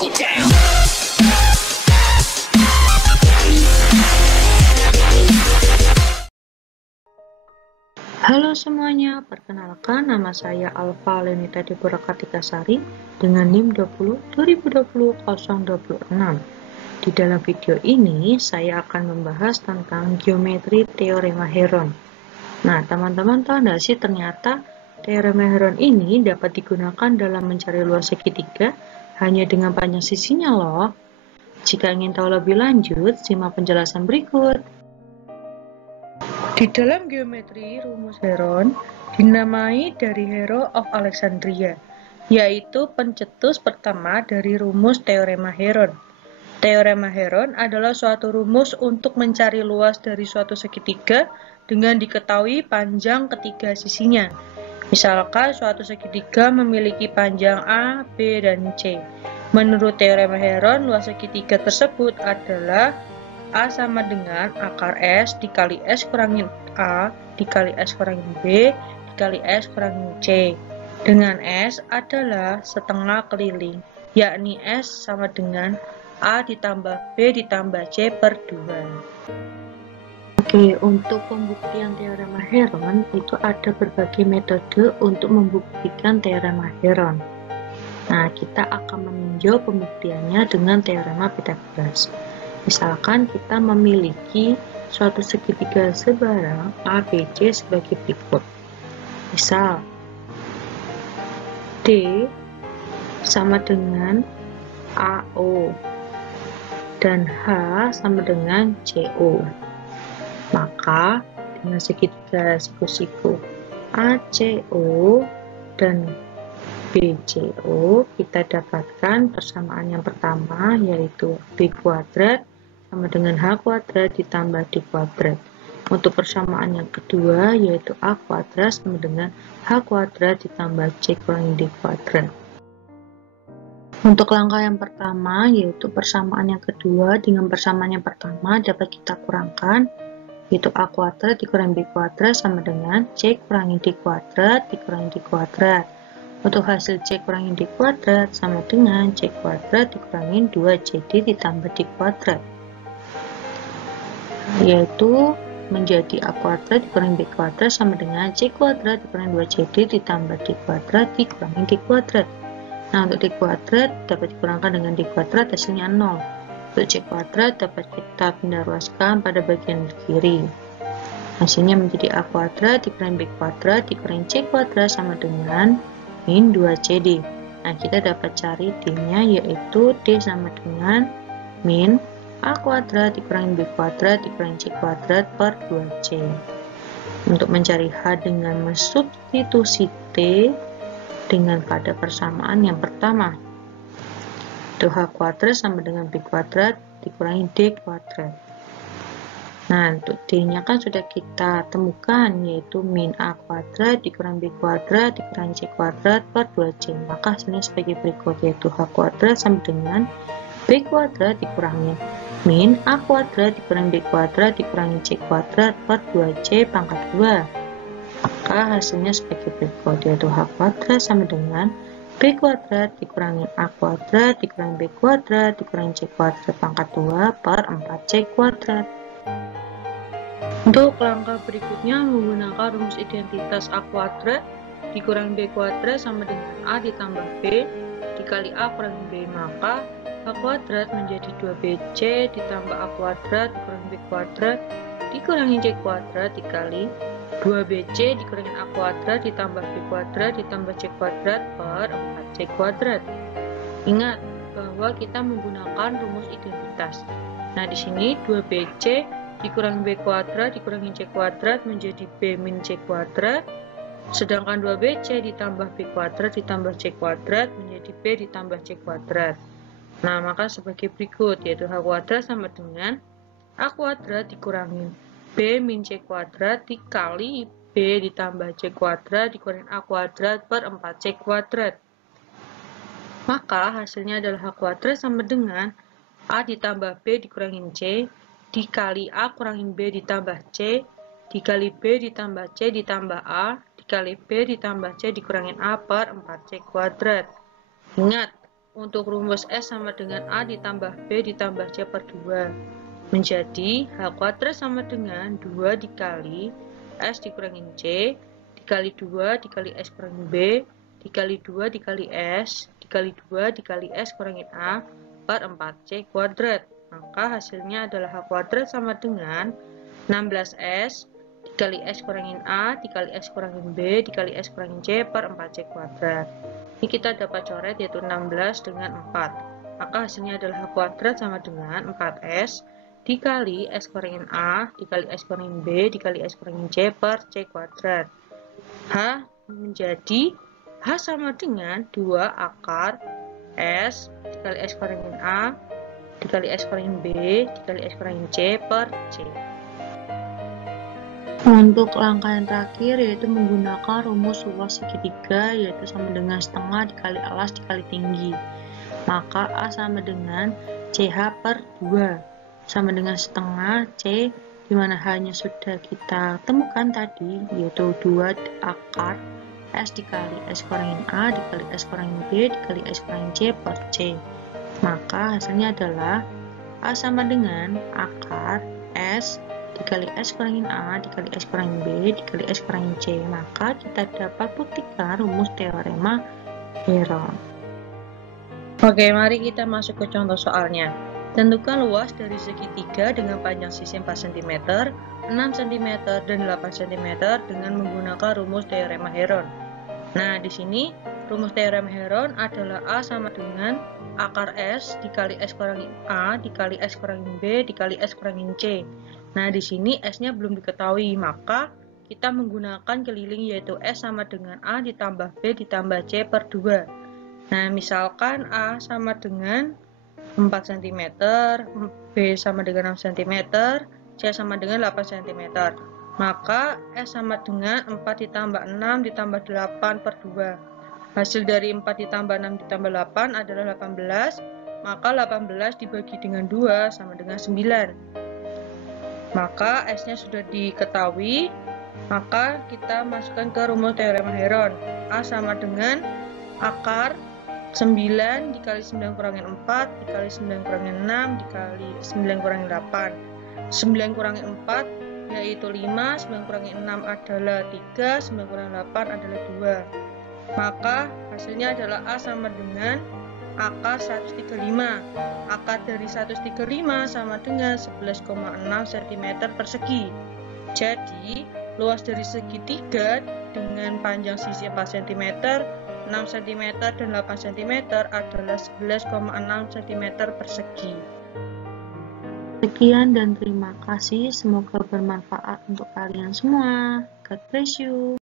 buckle down. Halo semuanya, perkenalkan nama saya Alfa Lenita Deborah Kartikasari dengan NIM 20202026. Di dalam video ini saya akan membahas tentang geometri teorema Heron. Nah, teman-teman tahu nggak sih ternyata teorema Heron ini dapat digunakan dalam mencari luas segitiga hanya dengan panjang sisinya loh. Jika ingin tahu lebih lanjut, simak penjelasan berikut. Di dalam geometri, rumus Heron dinamai dari Hero of Alexandria, yaitu pencetus pertama dari rumus teorema Heron. Teorema Heron adalah suatu rumus untuk mencari luas dari suatu segitiga dengan diketahui panjang ketiga sisinya. Misalkan suatu segitiga memiliki panjang A, B, dan C. Menurut teorema Heron, luas segitiga tersebut adalah A sama dengan akar S dikali S kurangin A dikali S kurangin B dikali S kurangin C. Dengan S adalah setengah keliling, yakni S sama dengan A ditambah B ditambah C per 2. Oke, untuk pembuktian teorema Heron itu ada berbagai metode untuk membuktikan teorema Heron. Nah, kita akan meninjau pembuktiannya dengan teorema Pythagoras. Misalkan kita memiliki suatu segitiga sebarang ABC sebagai berikut. Misal, D sama dengan AO dan H sama dengan CO. Maka dengan segitiga siku-siku ACO dan BCO kita dapatkan persamaan yang pertama yaitu B kuadrat sama dengan H kuadrat ditambah D kuadrat. Untuk persamaan yang kedua yaitu A kuadrat sama dengan H kuadrat ditambah C kurangi D kuadrat. Untuk langkah yang pertama yaitu persamaan yang kedua dengan persamaan yang pertama dapat kita kurangkan, yaitu A kuadrat dikurangi B kuadrat sama dengan C kurangi D kuadrat dikurangi D kuadrat. Untuk hasil C kurangi D kuadrat sama dengan C kuadrat dikurangi 2CD ditambah D kuadrat, yaitu menjadi A kuadrat dikurangi B kuadrat sama dengan C kuadrat dikurangi 2CD ditambah D kuadrat dikurangi D kuadrat. Nah, untuk D kuadrat dapat dikurangkan dengan D kuadrat hasilnya 0. Untuk C kuadrat dapat kita pindah ruaskan pada bagian kiri. Hasilnya menjadi A kuadrat dikurangi B kuadrat dikurangi C kuadrat sama dengan min 2CD. Nah, kita dapat cari D-nya yaitu D sama dengan min A kuadrat dikurangi B kuadrat dikurangi C kuadrat per 2C. Untuk mencari H dengan mensubstitusi T dengan pada persamaan yang pertama. Itu H kuadrat sama dengan B kuadrat dikurangi D kuadrat. Nah, untuk D-nya kan sudah kita temukan yaitu min A kuadrat dikurangi B kuadrat dikurangi C kuadrat per 2C. Maka hasilnya sebagai berikut yaitu H kuadrat sama dengan B kuadrat dikurangi min A kuadrat dikurangi B kuadrat dikurangi C kuadrat per 2C pangkat 2. Maka hasilnya sebagai berikut yaitu H kuadrat sama dengan B kuadrat dikurangi A kuadrat dikurangi B kuadrat dikurangi C kuadrat pangkat 2 per 4C kuadrat. Untuk langkah berikutnya menggunakan rumus identitas A kuadrat dikurangi B kuadrat sama dengan A ditambah B dikali A kurangi B, maka A kuadrat menjadi 2BC ditambah A kuadrat dikurangi B kuadrat dikurangi C kuadrat dikali 2BC dikurangi A kuadrat ditambah B kuadrat ditambah C kuadrat per 4C kuadrat. Ingat bahwa kita menggunakan rumus identitas. Nah, di sini 2BC dikurangi B kuadrat dikurangi C kuadrat menjadi B min C kuadrat, sedangkan 2BC ditambah B kuadrat ditambah C kuadrat menjadi B ditambah C kuadrat. Nah, maka sebagai berikut yaitu H kuadrat sama dengan A kuadrat dikurangi B min C kuadrat dikali B ditambah C kuadrat dikurangi A kuadrat per 4C kuadrat. Maka hasilnya adalah H kuadrat sama dengan A ditambah B dikurangi C dikali A kurangi B ditambah C dikali B ditambah C ditambah A dikali B ditambah C dikurangi A per 4C kuadrat. Ingat, untuk rumus S sama dengan A ditambah B ditambah C per 2. Menjadi H kuadrat sama dengan 2 dikali S dikurangin C, dikali 2 dikali S kurangin B, dikali 2 dikali S, dikali 2 dikali S kurangin A, per 4C kuadrat. Maka hasilnya adalah H kuadrat sama dengan 16S dikali S kurangin A, dikali S kurangin B, dikali S kurangin C per 4C kuadrat. Ini kita dapat coret yaitu 16 dengan 4. Maka hasilnya adalah H kuadrat sama dengan 4S dikali S kurangin A, dikali S kurangin B, dikali S kurangin C per C kuadrat. H menjadi H sama dengan 2 akar S dikali S kurangin A, dikali S kurangin B, dikali S kurangin C per C. Untuk langkah yang terakhir yaitu menggunakan rumus luas segitiga yaitu sama dengan setengah dikali alas dikali tinggi. Maka A sama dengan CH per 2 sama dengan setengah C dimana H-nya sudah kita temukan tadi yaitu 2 akar S dikali S kurangin A dikali S kurangin B dikali S kurangin C per C. Maka hasilnya adalah A sama dengan akar S dikali S kurangin A dikali S kurangin B dikali S kurangin C. Maka kita dapat buktikan rumus teorema Heron. Oke, mari kita masuk ke contoh soalnya. Tentukan luas dari segitiga dengan panjang sisi 4 cm, 6 cm, dan 8 cm dengan menggunakan rumus teorema Heron. Nah, di sini rumus teorema Heron adalah A sama dengan akar S dikali S kurangin A dikali S kurangin B dikali S kurangin C. Nah, di sini S-nya belum diketahui, maka kita menggunakan keliling yaitu S sama dengan A ditambah B ditambah C per 2. Nah, misalkan A sama dengan 4 cm, B sama dengan 6 cm, C sama dengan 8 cm. Maka S sama dengan 4 ditambah 6 ditambah 8 per 2. Hasil dari 4 ditambah 6 ditambah 8 adalah 18. Maka 18 dibagi dengan 2 sama dengan 9. Maka S-nya sudah diketahui, maka kita masukkan ke rumus teorema Heron. A sama dengan akar 9 dikali 9 kurangin 4 dikali 9 kurangin 6 dikali 9 kurangin 8. 9 kurangin 4 yaitu 5, 9 kurangin 6 adalah 3, 9 kurangin 8 adalah 2. Maka hasilnya adalah A sama dengan akar 135. Akar dari 135 sama dengan 11,6 cm persegi. Jadi, luas dari segitiga dengan panjang sisi 4 cm, 6 cm, dan 8 cm adalah 11,6 cm persegi. Sekian dan terima kasih. Semoga bermanfaat untuk kalian semua. God bless you.